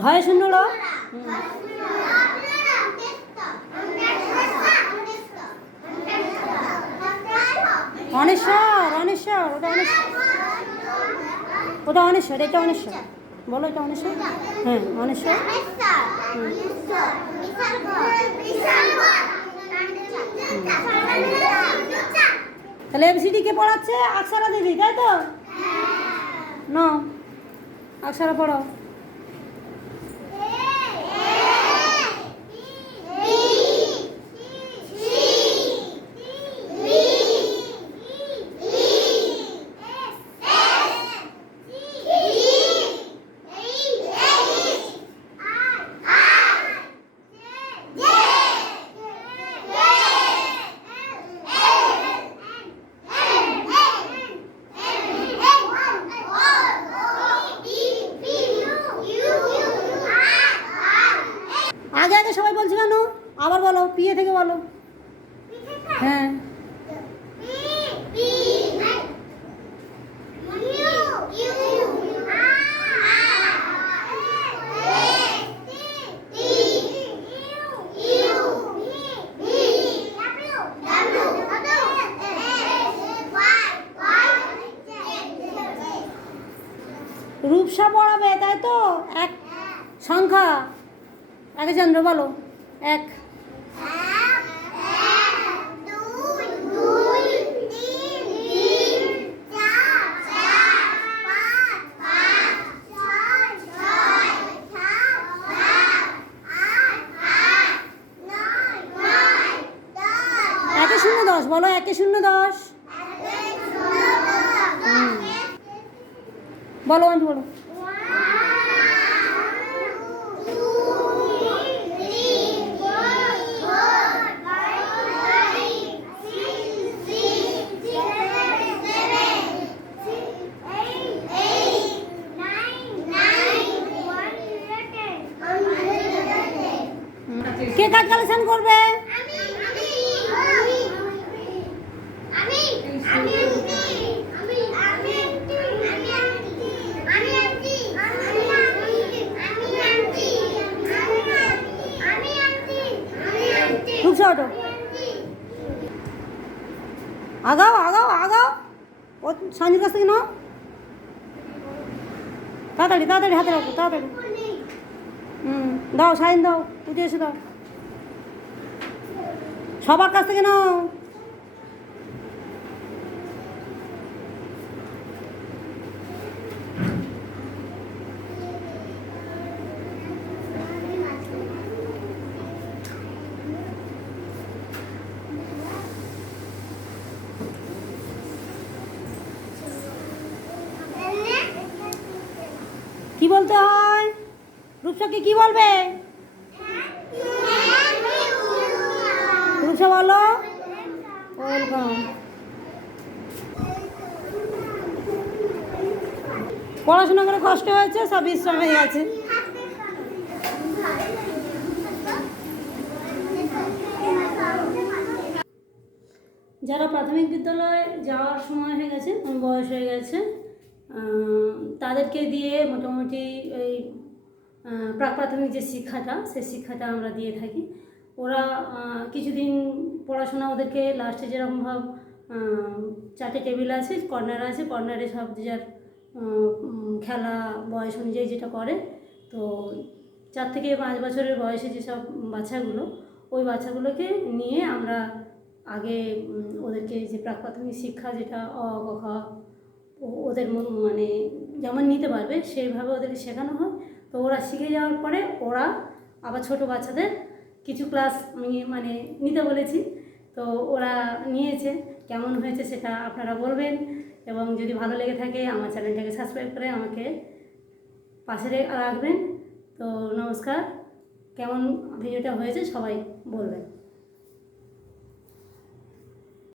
ঢয়ে শূন্য র। অনেশ্বর, অনেশ্বর, ওটা অনেশ্বর, ওটা অনেশ্বর, এটা অনেশ্বর। বলো এটা অনেশ্বর। হ্যাঁ অনেশ্বর। তাহলে এবিসিডি কে পড়াচ্ছে? আকসারা দিদি, তাই তো? না, আকসারা পড়াও। আগে আগে সবাই বলছি কেন? আবার বলো, পিএ থেকে বলো। হ্যাঁ রূপসা পড়াবে, তাই তো? এক সংখ্যা আগে চন্দ্র বলো। এক, একে শূন্য দশ বলো, একে শূন্য দশ বলো, আমি বলো। কে কাজ কালেকশন করবে? আগাও আগাও আগাও, ও সঞ্জুর কাছ থেকে নাও, তাড়াতাড়ি তাড়াতাড়ি হাতে রাখো, তাড়াতাড়ি। দাও সাইন দাও, উঠে এসে দাও, সবার কাছ থেকে নাও। কি বলতে হয়? রূপসাকে কি বলবে? রূপসা বলো ওয়েলকাম। পড়াশোনা করে কষ্ট হয়েছে, সব বিশ্রাম হয়ে গেছে। যারা প্রাথমিক বিদ্যালয়ে যাওয়ার সময় হয়ে গেছে, বয়স হয়ে গেছে, তাদেরকে দিয়ে মোটামুটি এই প্রাক প্রাথমিক যে শিক্ষাটা, সেই শিক্ষাটা আমরা দিয়ে থাকি। ওরা কিছুদিন পড়াশোনা, ওদেরকে লাস্টে যেরকমভাবে 4টে টেবিল আছে, কর্নার আছে, কর্নারে সব যার খেলা বয়স অনুযায়ী যেটা করে, তো 4 থেকে 5 বছরের বয়সে যেসব বাচ্চাগুলো, ওই বাচ্চাগুলোকে নিয়ে আমরা আগে ওদেরকে যে প্রাক প্রাথমিক শিক্ষা, যেটা অ ক খ ওদের মানে যেমন নিতে পারবে সেইভাবে ওদেরকে শেখানো হয়। তো ওরা শিখে যাওয়ার পরে ওরা আবার ছোটো বাচ্চাদের কিছু ক্লাস আমি মানে নিতে বলেছি, তো ওরা নিয়েছে। কেমন হয়েছে সেটা আপনারা বলবেন, এবং যদি ভালো লেগে থাকে আমার চ্যানেলটাকে সাবস্ক্রাইব করে আমাকে পাশে রাখবেন। তো নমস্কার, কেমন ভিডিওটা হয়েছে সবাই বলবেন।